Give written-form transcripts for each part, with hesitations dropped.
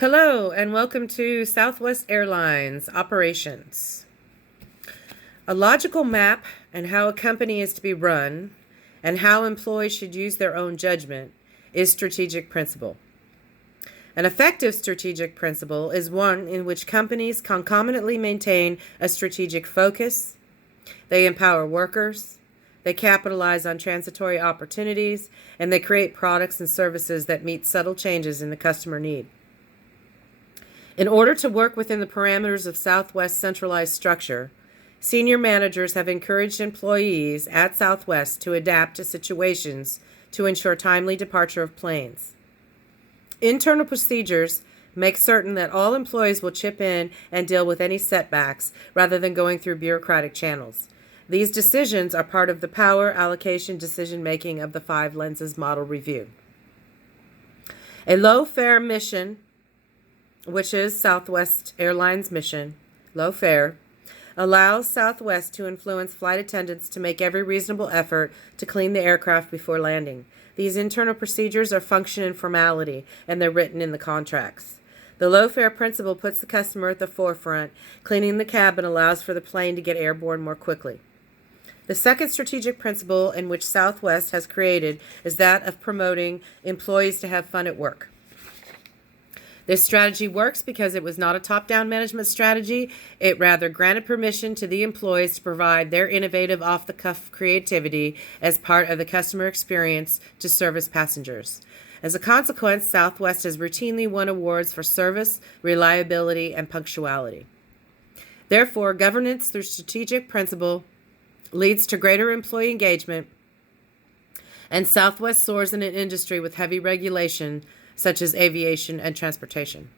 Hello, and welcome to Southwest Airlines Operations. A logical map and how a company is to be run and how employees should use their own judgment is strategic principle. An effective strategic principle is one in which companies concomitantly maintain a strategic focus, they empower workers, they capitalize on transitory opportunities, and they create products and services that meet subtle changes in the customer need. In order to work within the parameters of Southwest's centralized structure, senior managers have encouraged employees at Southwest to adapt to situations to ensure timely departure of planes. Internal procedures make certain that all employees will chip in and deal with any setbacks rather than going through bureaucratic channels. These decisions are part of the power allocation decision making of the Five Lenses Model Review. A low-fare mission, which is Southwest Airlines' mission, low fare, allows Southwest to influence flight attendants to make every reasonable effort to clean the aircraft before landing. These internal procedures are function and formality, and they're written in the contracts. The low fare principle puts the customer at the forefront. Cleaning the cabin allows for the plane to get airborne more quickly. The second strategic principle in which Southwest has created is that of promoting employees to have fun at work. This strategy works because it was not a top-down management strategy. It rather granted permission to the employees to provide their innovative off-the-cuff creativity as part of the customer experience to service passengers. As a consequence, Southwest has routinely won awards for service, reliability, and punctuality. Therefore, governance through strategic principle leads to greater employee engagement, and Southwest soars in an industry with heavy regulation such as aviation and transportation.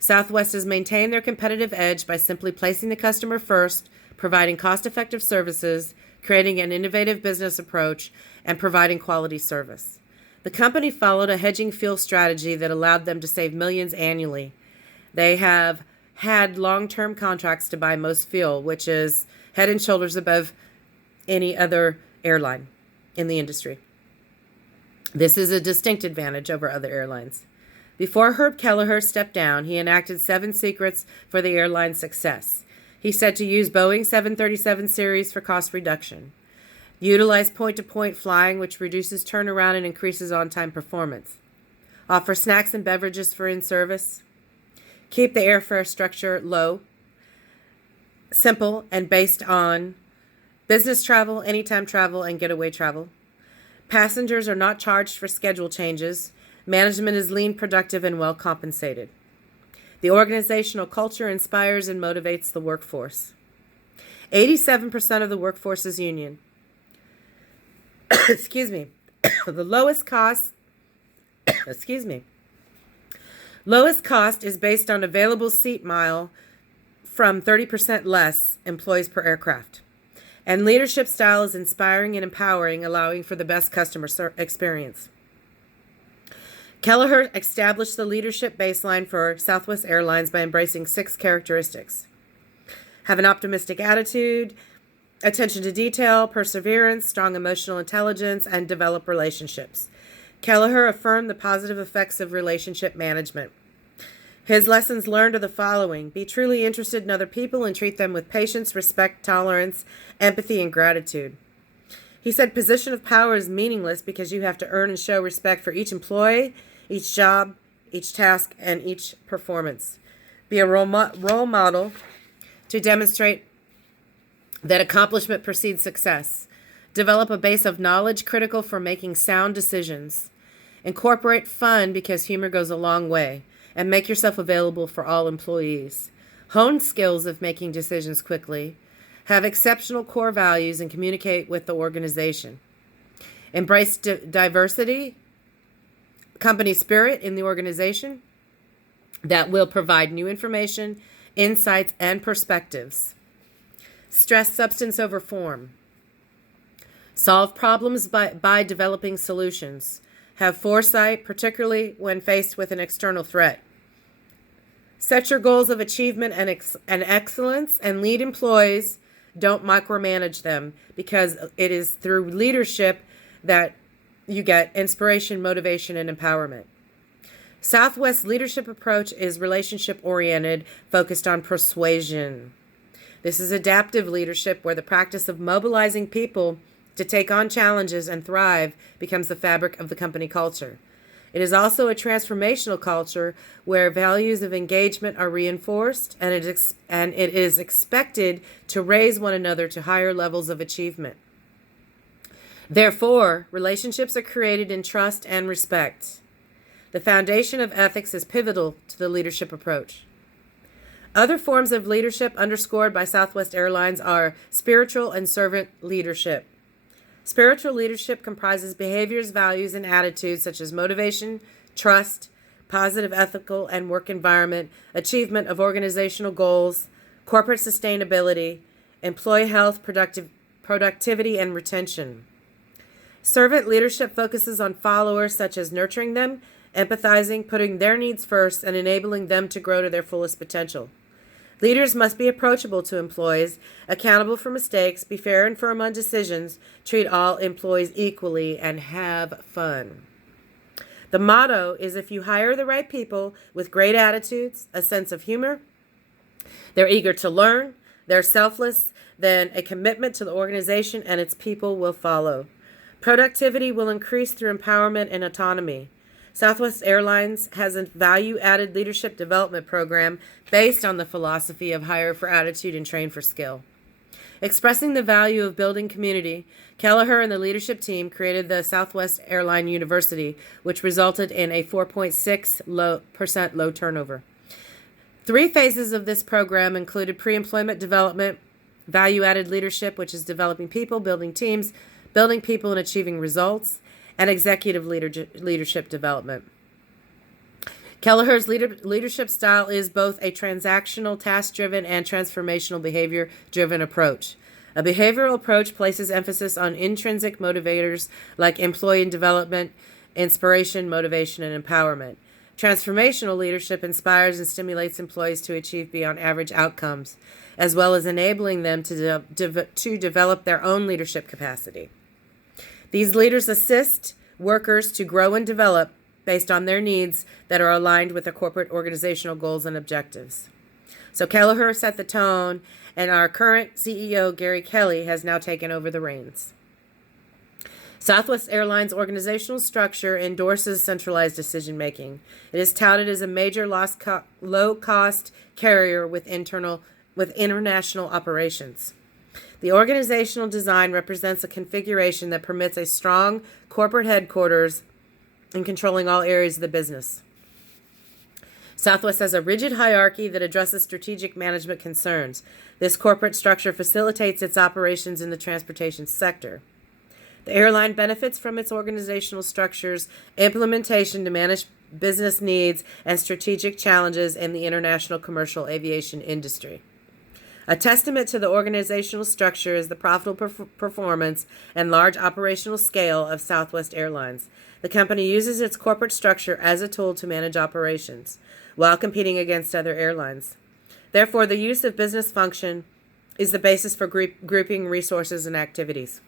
Southwest has maintained their competitive edge by simply placing the customer first, providing cost-effective services, creating an innovative business approach, and providing quality service. The company followed a hedging fuel strategy that allowed them to save millions annually. They have had long-term contracts to buy most fuel, which is head and shoulders above any other airline in the industry. This is a distinct advantage over other airlines. Before Herb Kelleher stepped down, he enacted 7 secrets for the airline's success. He said to use Boeing 737 series for cost reduction, utilize point-to-point flying, which reduces turnaround and increases on-time performance, offer snacks and beverages for in-service, keep the airfare structure low, simple, and based on business travel, anytime travel, and getaway travel. Passengers are not charged for schedule changes. Management is lean, productive, and well compensated. The organizational culture inspires and motivates the workforce. 87% of the workforce is union. Excuse me. The lowest cost lowest cost is based on available seat mile from 30% less employees per aircraft. And leadership style is inspiring and empowering, allowing for the best customer experience. Kelleher established the leadership baseline for Southwest Airlines by embracing 6 characteristics. Have an optimistic attitude, attention to detail, perseverance, strong emotional intelligence, and develop relationships. Kelleher affirmed the positive effects of relationship management. His lessons learned are the following: be truly interested in other people and treat them with patience, respect, tolerance, empathy, and gratitude. He said position of power is meaningless because you have to earn and show respect for each employee, each job, each task, and each performance. Be a role model to demonstrate that accomplishment precedes success. Develop a base of knowledge critical for making sound decisions. Incorporate fun because humor goes a long way. And make yourself available for all employees. Hone skills of making decisions quickly. Have exceptional core values and communicate with the organization. Embrace diversity, company spirit in the organization that will provide new information, insights, and perspectives. Stress substance over form. Solve problems by developing solutions. Have foresight, particularly when faced with an external threat. Set your goals of achievement and excellence, and lead employees. Don't micromanage them, because it is through leadership that you get inspiration, motivation, and empowerment. Southwest leadership approach is relationship oriented, focused on persuasion. This is adaptive leadership where the practice of mobilizing people to take on challenges and thrive becomes the fabric of the company culture. It is also a transformational culture where values of engagement are reinforced and it is expected to raise one another to higher levels of achievement. Therefore, relationships are created in trust and respect. The foundation of ethics is pivotal to the leadership approach. Other forms of leadership underscored by Southwest Airlines are spiritual and servant leadership. Spiritual leadership comprises behaviors, values, and attitudes such as motivation, trust, positive ethical and work environment, achievement of organizational goals, corporate sustainability, employee health, productivity, and retention. Servant leadership focuses on followers such as nurturing them, empathizing, putting their needs first, and enabling them to grow to their fullest potential. Leaders must be approachable to employees, accountable for mistakes, be fair and firm on decisions, treat all employees equally, and have fun. The motto is if you hire the right people with great attitudes, a sense of humor, they're eager to learn, they're selfless, then a commitment to the organization and its people will follow. Productivity will increase through empowerment and autonomy. Southwest Airlines has a value-added leadership development program based on the philosophy of hire for attitude and train for skill. Expressing the value of building community, Kelleher and the leadership team created the Southwest Airline University, which resulted in a 4.6% low turnover. 3 phases of this program included pre-employment development, value-added leadership, which is developing people, building teams, building people and achieving results, and executive leadership development. Kelleher's leadership style is both a transactional, task-driven, and transformational behavior-driven approach. A behavioral approach places emphasis on intrinsic motivators like employee development, inspiration, motivation, and empowerment. Transformational leadership inspires and stimulates employees to achieve beyond average outcomes, as well as enabling them to develop their own leadership capacity. These leaders assist workers to grow and develop based on their needs that are aligned with the corporate organizational goals and objectives. So Kelleher set the tone, and our current CEO, Gary Kelly, has now taken over the reins. Southwest Airlines' organizational structure endorses centralized decision-making. It is touted as a major low-cost carrier with international operations. The organizational design represents a configuration that permits a strong corporate headquarters in controlling all areas of the business. Southwest has a rigid hierarchy that addresses strategic management concerns. This corporate structure facilitates its operations in the transportation sector. The airline benefits from its organizational structure's implementation to manage business needs and strategic challenges in the international commercial aviation industry. A testament to the organizational structure is the profitable performance and large operational scale of Southwest Airlines. The company uses its corporate structure as a tool to manage operations while competing against other airlines. Therefore, the use of business function is the basis for grouping resources and activities.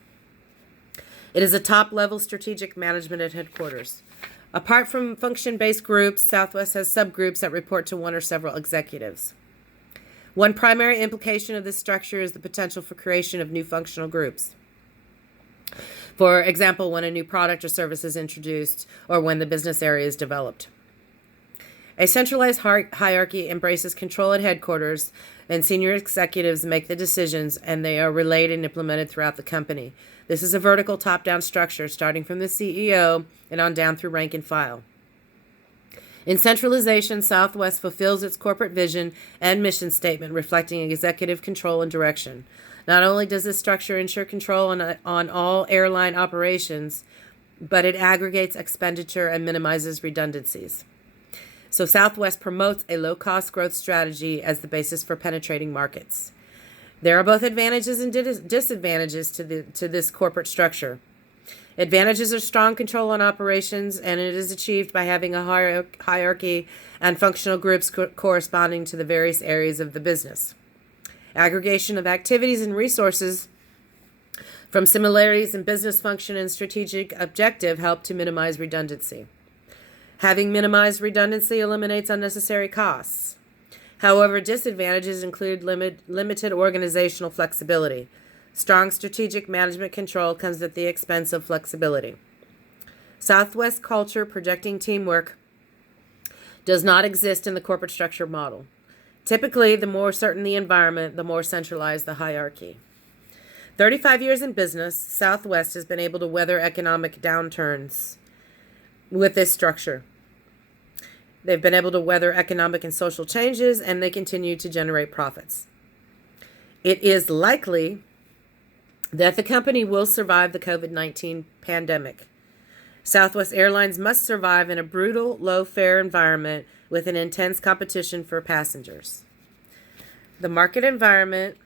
It is a top-level strategic management at headquarters. Apart from function-based groups, Southwest has subgroups that report to one or several executives. One primary implication of this structure is the potential for creation of new functional groups. For example, when a new product or service is introduced or when the business area is developed. A centralized hierarchy embraces control at headquarters, and senior executives make the decisions, and they are relayed and implemented throughout the company. This is a vertical top-down structure starting from the CEO and on down through rank and file. In centralization, Southwest fulfills its corporate vision and mission statement, reflecting executive control and direction. Not only does this structure ensure control on all airline operations, but it aggregates expenditure and minimizes redundancies. So Southwest promotes a low-cost growth strategy as the basis for penetrating markets. There are both advantages and disadvantages to this corporate structure. Advantages are strong control on operations, and it is achieved by having a hierarchy and functional groups corresponding to the various areas of the business. Aggregation of activities and resources from similarities in business function and strategic objective help to minimize redundancy. Having minimized redundancy eliminates unnecessary costs. However, disadvantages include limited organizational flexibility. Strong strategic management control comes at the expense of flexibility. Southwest culture projecting teamwork does not exist in the corporate structure model. Typically, the more certain the environment, the more centralized the hierarchy. 35 years in business, Southwest has been able to weather economic downturns with this structure. They've been able to weather economic and social changes, and they continue to generate profits. It is likely that the company will survive the COVID-19 pandemic. Southwest Airlines must survive in a brutal, low-fare environment with an intense competition for passengers. The market environment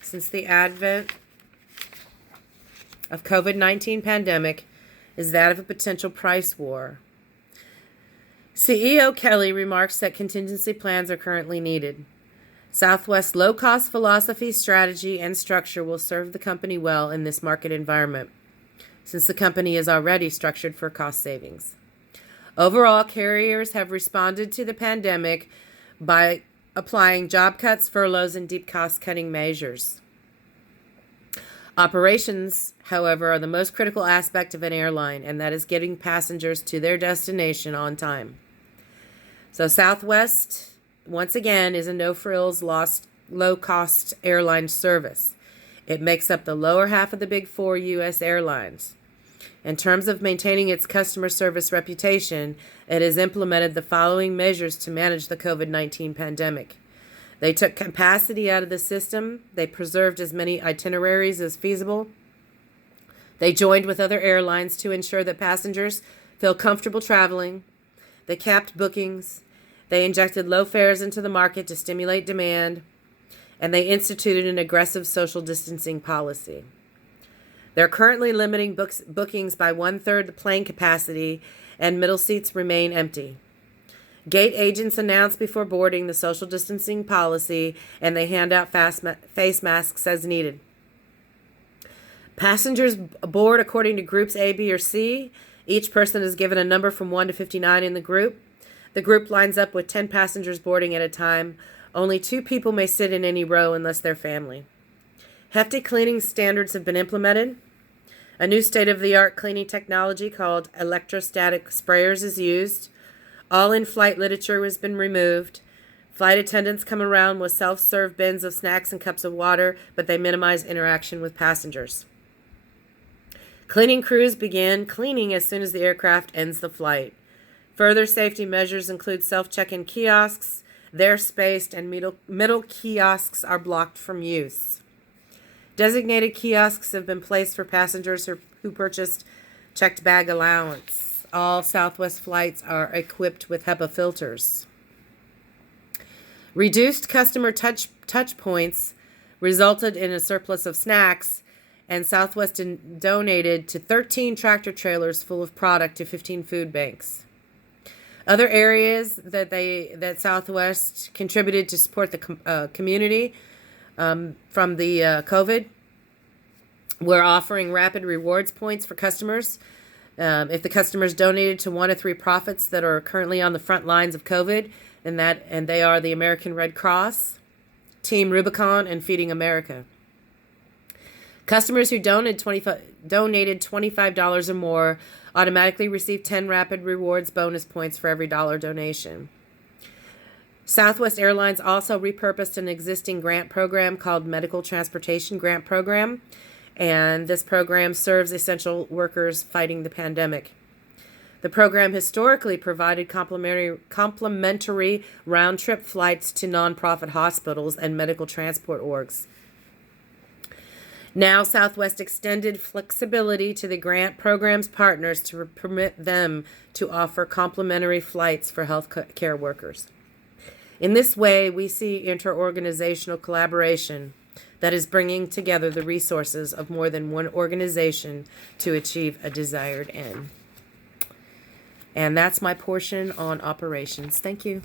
since the advent of COVID-19 pandemic is that of a potential price war. CEO Kelly remarks that contingency plans are currently needed. Southwest's low-cost philosophy, strategy, and structure will serve the company well in this market environment, since the company is already structured for cost savings. Overall, carriers have responded to the pandemic by applying job cuts, furloughs, and deep cost-cutting measures. Operations, however, are the most critical aspect of an airline, and that is getting passengers to their destination on time. So Southwest, once again, is a no-frills, low-cost airline service. It makes up the lower half of the big four U.S. airlines. In terms of maintaining its customer service reputation, it has implemented the following measures to manage the COVID-19 pandemic. They took capacity out of the system. They preserved as many itineraries as feasible. They joined with other airlines to ensure that passengers feel comfortable traveling. They capped bookings. They injected low fares into the market to stimulate demand. And they instituted an aggressive social distancing policy. They're currently limiting bookings by 1/3 the plane capacity, and middle seats remain empty. Gate agents announce before boarding the social distancing policy, and they hand out face masks as needed. Passengers board according to groups A, B, or C. Each person is given a number from 1 to 59 in the group. The group lines up with 10 passengers boarding at a time. Only 2 people may sit in any row unless they're family. Hefty cleaning standards have been implemented. A new state-of-the-art cleaning technology called electrostatic sprayers is used. All in-flight literature has been removed. Flight attendants come around with self-serve bins of snacks and cups of water, but they minimize interaction with passengers. Cleaning crews begin cleaning as soon as the aircraft ends the flight. Further safety measures include self-check-in kiosks. They're spaced, and middle kiosks are blocked from use. Designated kiosks have been placed for passengers who purchased checked bag allowance. All Southwest flights are equipped with HEPA filters. Reduced customer touch points resulted in a surplus of snacks, and Southwest donated to 13 tractor trailers full of product to 15 food banks. Other areas that Southwest contributed to support the community from the COVID, we're offering rapid rewards points for customers. If the customers donated to 1 of 3 profits that are currently on the front lines of COVID, and they are the American Red Cross, Team Rubicon, and Feeding America. Customers who donated $25 or more automatically receive 10 rapid rewards bonus points for every dollar donation. Southwest Airlines also repurposed an existing grant program called Medical Transportation Grant Program, and this program serves essential workers fighting the pandemic. The program historically provided complimentary round-trip flights to nonprofit hospitals and medical transport orgs. Now, Southwest extended flexibility to the grant program's partners to permit them to offer complimentary flights for health care workers. In this way, we see interorganizational collaboration that is bringing together the resources of more than one organization to achieve a desired end. And that's my portion on operations. Thank you.